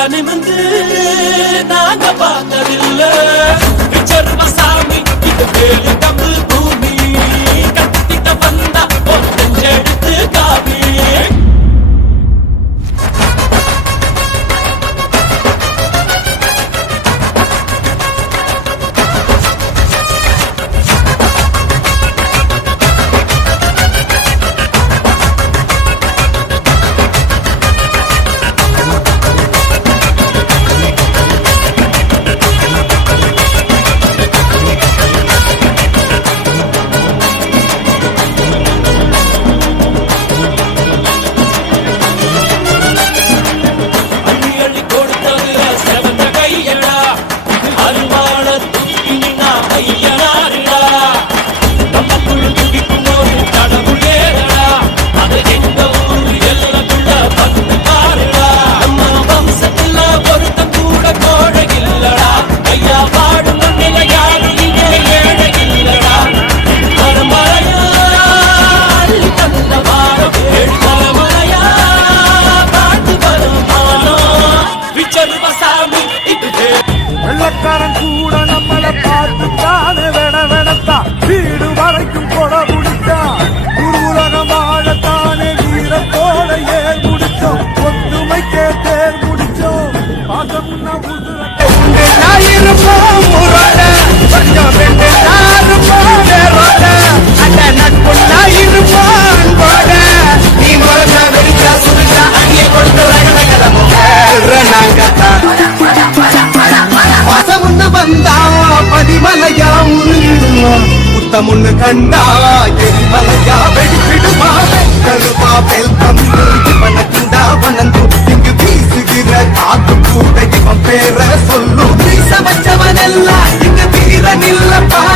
தலை நிமிந்து நாங்க பார்த்ததில்ல சாமி இது வேலு தமிழ் பூமி கத்திட்ட வந்தா ஒரு நெஞ்செடுத்து காமி வெள்ளக்காரன் கூட நம்மள பார்த்துத்தானே வெடவெடத்தா வீடு வரைக்கும் கொட முடித்தா உலகம் வாழத்தானே வீரத்தோட ஏர் முடிச்சோம் ஒத்துமைக்கே தேர் முடிச்சோம் பாசம்னா முன்னு கண்டா எரிமலையா வெடிப்பிடுமா கருவா வெல்கம் வனக்குண்டா வனந்து இங்கு வீசுகிற காத்து கூட இவன் பேர சொல்லும் வீச வச்சவன் எல்லாம் இங்கு வீரன் இல்லப்பா